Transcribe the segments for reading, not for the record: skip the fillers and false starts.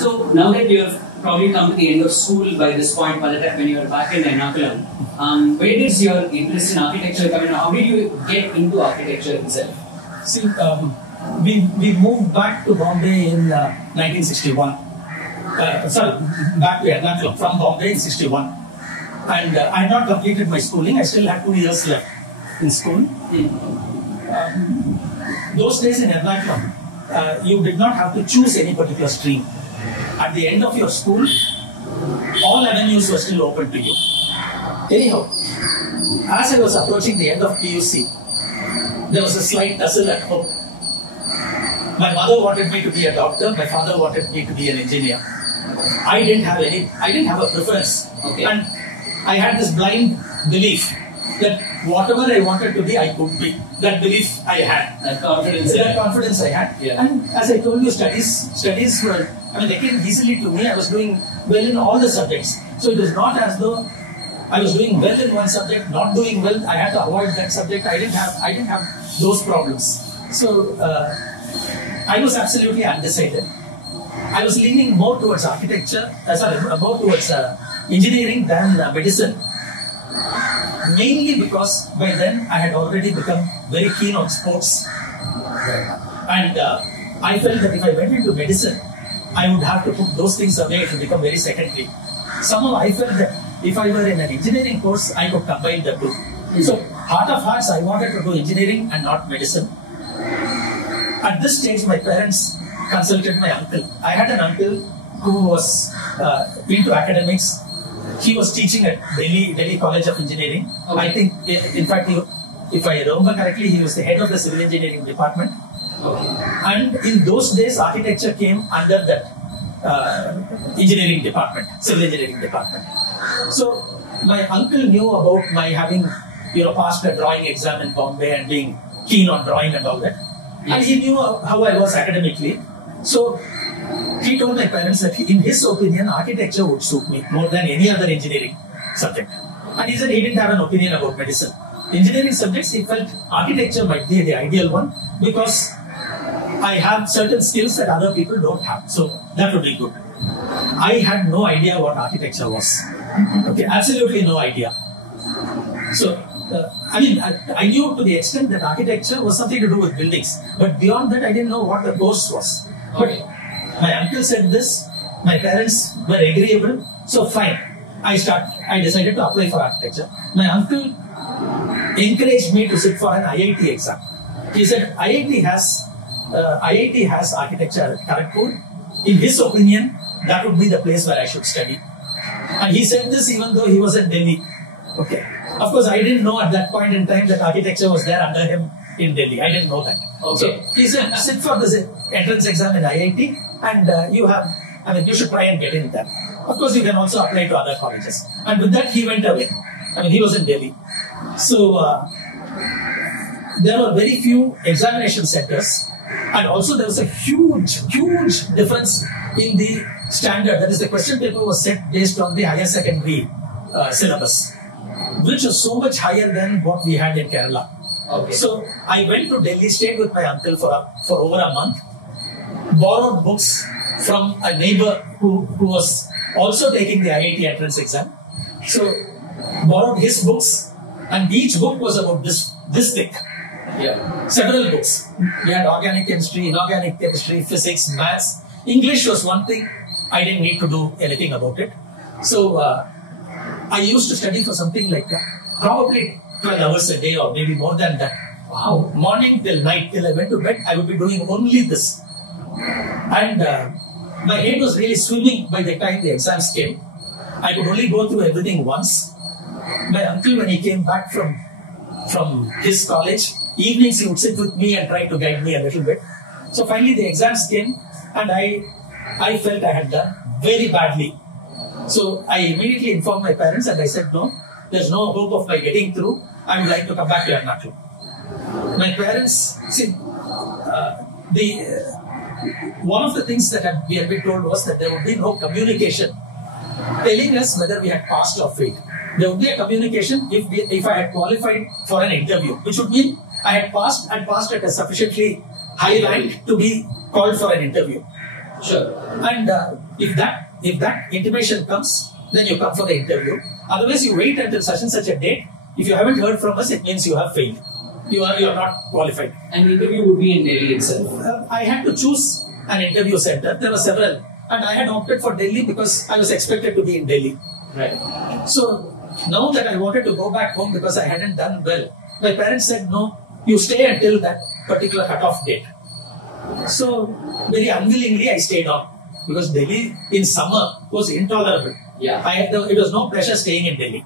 So now that you have probably come to the end of school by this point, by the time when you were back in Ernakulam, where does your interest in architecture come in? How did you get into architecture itself? See, we moved back to Bombay in 1961. Back to Ernakulam from Bombay in 61. And I had not completed my schooling. I still had 2 years left in school. Those days in Ernakulam, you did not have to choose any particular stream. At the end of your school, all avenues were still open to you. Anyhow, as I was approaching the end of PUC, there was a slight tussle at home. My mother wanted me to be a doctor, my father wanted me to be an engineer. I didn't have a preference. Okay. And I had this blind belief that whatever I wanted to be, I could be. That belief I had. That confidence. That confidence I had. Yeah. And as I told you, studies were, they came easily to me. I was doing well in all the subjects. So it was not as though I was doing well in one subject, not doing well, I had to avoid that subject. I didn't have those problems. So I was absolutely undecided. I was leaning more towards architecture, more towards engineering than medicine. Mainly because by then I had already become very keen on sports. And I felt that if I went into medicine, I would have to put those things away to become very secondary. Somehow I felt that if I were in an engineering course, I could combine the two. So, heart of hearts, I wanted to do engineering and not medicine. At this stage, my parents consulted my uncle. I had an uncle who was into academics. He was teaching at Delhi College of Engineering. Okay. I think, in fact, if I remember correctly, he was the head of the civil engineering department. Okay. And in those days, architecture came under that engineering department, civil engineering department. So my uncle knew about my having, passed a drawing exam in Bombay and being keen on drawing and all that. Yes. And he knew how I was academically. So he told my parents that in his opinion, architecture would suit me more than any other engineering subject. And he said he didn't have an opinion about medicine. Engineering subjects, he felt architecture might be the ideal one because I have certain skills that other people don't have. So that would be good. I had no idea what architecture was. Okay, absolutely no idea. So, I knew to the extent that architecture was something to do with buildings. But beyond that, I didn't know what the course was. Okay. But my uncle said this, my parents were agreeable, so fine. I decided to apply for architecture. My uncle encouraged me to sit for an IIT exam. He said, IIT has architecture at Kharagpur. In his opinion, that would be the place where I should study. And he said this even though he was in Delhi. Okay. Of course, I didn't know at that point in time that architecture was there under him in Delhi. I didn't know that. Okay. So he said, sit for this entrance exam in IIT and you should try and get in there. Of course, you can also apply to other colleges. And with that, he went away. He was in Delhi. So there were very few examination centers. And also there was a huge difference in the standard. That is, the question paper was set based on the higher secondary syllabus, which was so much higher than what we had in Kerala. Okay. So I went to Delhi, stayed with my uncle for over a month, borrowed books from a neighbor who was also taking the IIT entrance exam. So borrowed his books, and each book was about this thick. Yeah. Several books. We had organic chemistry, inorganic chemistry, physics, maths. English was one thing. I didn't need to do anything about it. So I used to study for something like probably 12 hours a day or maybe more than that. Wow. Morning till night, till I went to bed, I would be doing only this. And my head was really swimming by the time the exams came. I could only go through everything once. My uncle, when he came back from his college, evenings he would sit with me and try to guide me a little bit. So finally the exams came and I felt I had done very badly. So I immediately informed my parents and I said, no, there's no hope of my getting through. I would like to come back to Ernakulam. My parents, one of the things that we had been told was that there would be no communication telling us whether we had passed or failed. There would be a communication if I had qualified for an interview, which would mean I had passed at a sufficiently high rank to be called for an interview. Sure. And if that intimation comes, then you come for the interview. Otherwise, you wait until such and such a date. If you haven't heard from us, it means you have failed. You are not qualified. And the interview would be in Delhi itself. I had to choose an interview center. There were several, and I had opted for Delhi because I was expected to be in Delhi. Right. So now that I wanted to go back home because I hadn't done well, my parents said, no, you stay until that particular cutoff date. So very unwillingly I stayed on because Delhi in summer was intolerable. Yeah. It was no pleasure staying in Delhi.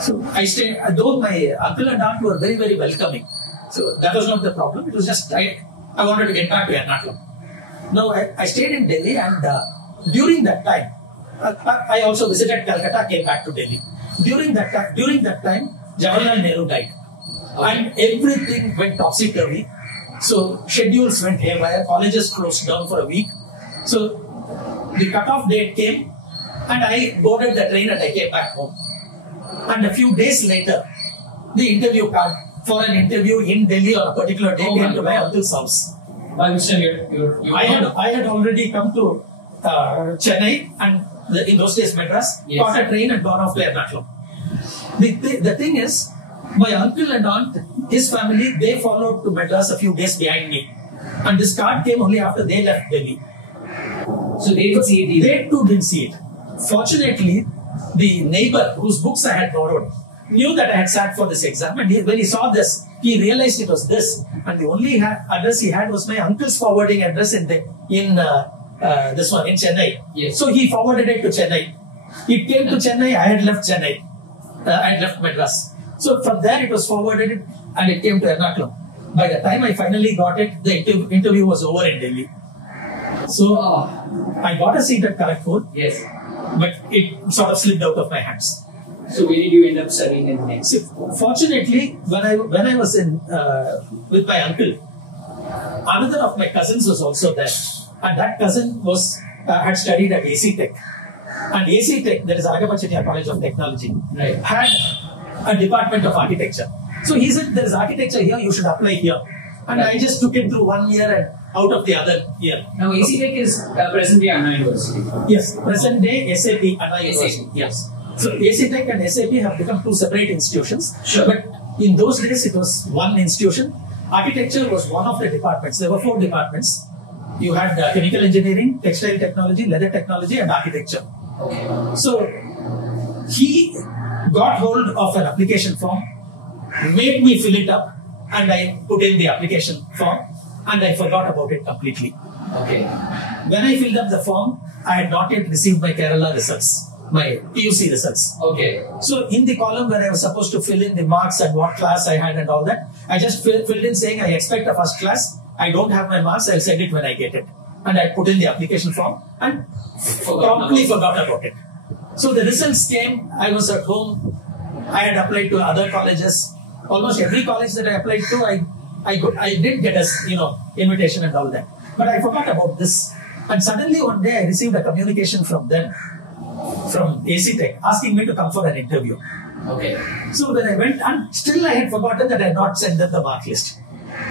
So I stayed, though my uncle and aunt were very, very welcoming. So that was not the problem. It was just I wanted to get back to Ernakulam. Now I stayed in Delhi, and during that time, I also visited Calcutta, came back to Delhi. During that time, Jawaharlal Nehru died. Okay. And everything went topsy-turvy. So schedules went haywire, colleges closed down for a week. So the cutoff date came, and I boarded the train and I came back home. And a few days later, the interview card for an interview in Delhi on a particular day came to my uncle's house. By which time I had already come to Chennai, and in those days Madras, Yes. caught a train and gone off to Ernakulam. The thing is, my uncle and aunt, his family, they followed to Madras a few days behind me. And this card came only after they left Delhi. So they didn't see it either. They too didn't see it. Fortunately, the neighbor whose books I had borrowed knew that I had sat for this exam, and when he saw this, he realized it was this. And the only address he had was my uncle's forwarding address in this one in Chennai. Yes. So he forwarded it to Chennai. It came to Chennai. I had left Chennai. I had left Madras. So from there it was forwarded and it came to Ernakulam. By the time I finally got it, the interview was over in Delhi. So I got a seat at Kharagpur, Yes. but it sort of slipped out of my hands. So where did you end up studying in next? So, fortunately, when I was with my uncle, another of my cousins was also there, and that cousin had studied at AC Tech, and AC Tech, that is Aragappa Chettiar College of Technology, Right. had a department of architecture. So he said, there is architecture here, you should apply here. And Right. I just took it through 1 year and out of the other year. Now AC Tech is presently Anna University. Yes, present day SAP Anna SAP. University. Yes. So AC Tech and SAP have become two separate institutions. Sure. But in those days it was one institution. Architecture was one of the departments. There were 4 departments. You had chemical engineering, textile technology, leather technology, and architecture. Okay. So he got hold of an application form, made me fill it up, and I put in the application form, and I forgot about it completely. Okay. When I filled up the form, I had not yet received my Kerala results, my PUC results. Okay. So in the column where I was supposed to fill in the marks and what class I had and all that, I just filled in saying I expect a first class. I don't have my marks. I'll send it when I get it. And I put in the application form and promptly forgot about it. So the results came. I was at home. I had applied to other colleges. Almost every college that I applied to, I did get a invitation and all that. But I forgot about this. And suddenly one day I received a communication from them, from AC Tech, asking me to come for an interview. Okay. So when I went, and still I had forgotten that I had not sent them the mark list.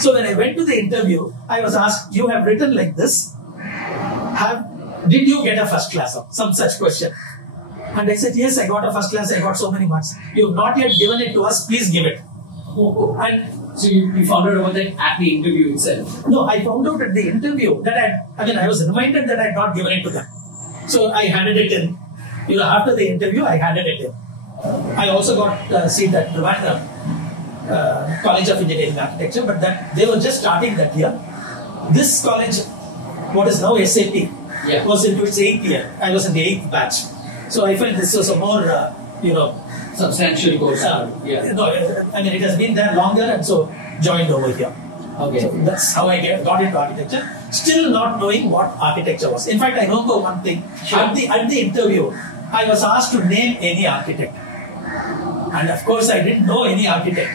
So when I went to the interview, I was asked, you have written like this. Did you get a first class or some such question? And I said, yes, I got a first class, I got so many marks. You have not yet given it to us, please give it. And So you found out about that at the interview itself? no, I found out at the interview that I was reminded that I had not given it to them. So I handed it in. After the interview, I handed it in. I also got a seat at Trivandrum College of Engineering and Architecture, but they were just starting that year. This college, what is now SAP, Yeah. was into its 8th year. I was in the 8th batch. So I felt this was a more, Substantial course. Yeah. no, I mean, it has been there longer, and so joined over here. Okay. So that's how I got into architecture, still not knowing what architecture was. In fact, I remember one thing. Sure. At the interview, I was asked to name any architect. And of course, I didn't know any architect.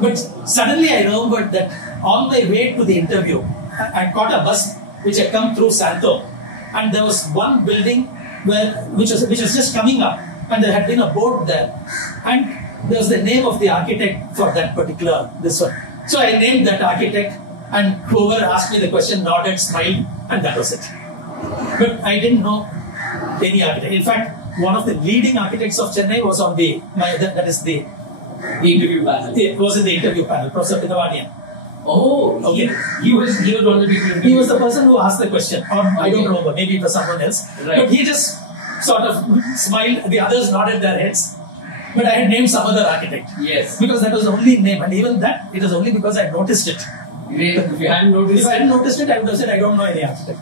But suddenly I remembered that on my way to the interview, I caught a bus which had come through Santo. And there was one building which was just coming up. And there had been a board there. And there was the name of the architect for that particular, this one. So I named that architect, and whoever asked me the question nodded, smiled, and that was it. But I didn't know any architect. In fact, one of the leading architects of Chennai was on that is the interview panel. It was in the interview panel, Professor Pinavadian. Oh, okay. He was one of the people. He was the person who asked the question, or I don't remember, maybe it was someone else. Right. But he just sort of smiled, the others nodded their heads. But I had named some other architect. Yes. Because that was the only name, and even that, it was only because I noticed it. If you hadn't noticed it, I would have said, I don't know any architect.